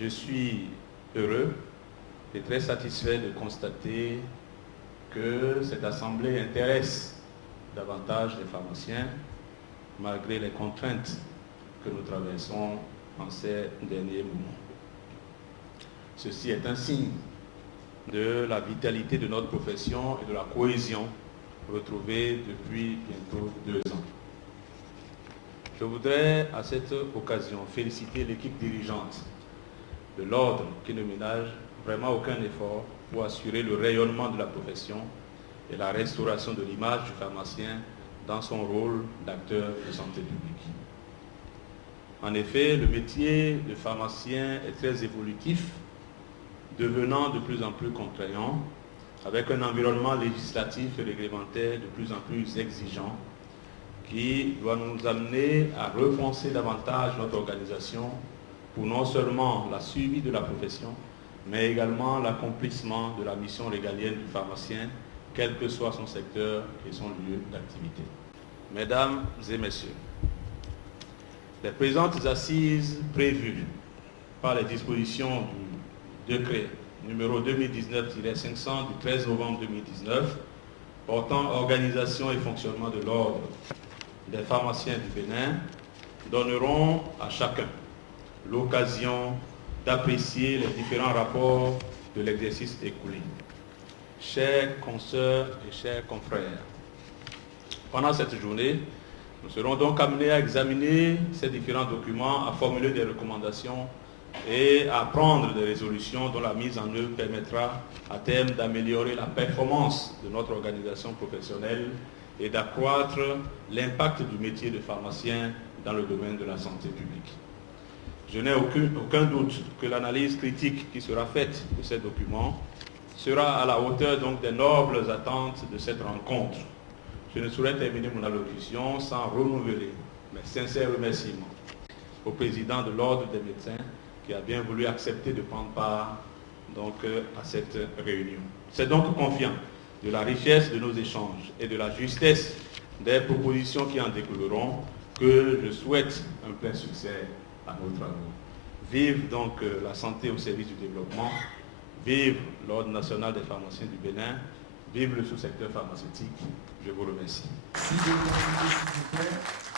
Je suis heureux et très satisfait de constater que cette assemblée intéresse davantage les pharmaciens malgré les contraintes que nous traversons en ces derniers moments. Ceci est un signe de la vitalité de notre profession et de la cohésion retrouvée depuis bientôt 2 ans. Je voudrais à cette occasion féliciter l'équipe dirigeante de l'ordre qui ne ménage vraiment aucun effort pour assurer le rayonnement de la profession et la restauration de l'image du pharmacien dans son rôle d'acteur de santé publique. En effet, le métier de pharmacien est très évolutif, devenant de plus en plus contraignant, avec un environnement législatif et réglementaire de plus en plus exigeant, qui doit nous amener à repenser davantage notre organisation pour non seulement la suivi de la profession, mais également l'accomplissement de la mission régalienne du pharmacien, quel que soit son secteur et son lieu d'activité. Mesdames et messieurs, les présentes assises prévues par les dispositions du décret numéro 2019-500 du 13 novembre 2019 portant organisation et fonctionnement de l'ordre des pharmaciens du Bénin donneront à chacun l'occasion d'apprécier les différents rapports de l'exercice écoulé. Chers consoeurs et chers confrères, pendant cette journée, nous serons donc amenés à examiner ces différents documents, à formuler des recommandations et à prendre des résolutions dont la mise en œuvre permettra à terme d'améliorer la performance de notre organisation professionnelle et d'accroître l'impact du métier de pharmacien dans le domaine de la santé publique. Je n'ai aucun doute que l'analyse critique qui sera faite de ces documents sera à la hauteur donc des nobles attentes de cette rencontre. Je ne saurais terminer mon allocution sans renouveler mes sincères remerciements au président de l'Ordre des médecins qui a bien voulu accepter de prendre part donc, à cette réunion. C'est donc confiant de la richesse de nos échanges et de la justesse des propositions qui en découleront que je souhaite un plein succès à nos travaux. Vive donc la santé au service du développement, vive l'Ordre national des pharmaciens du Bénin, vive le sous-secteur pharmaceutique. Je vous remercie. Merci de vous plaît.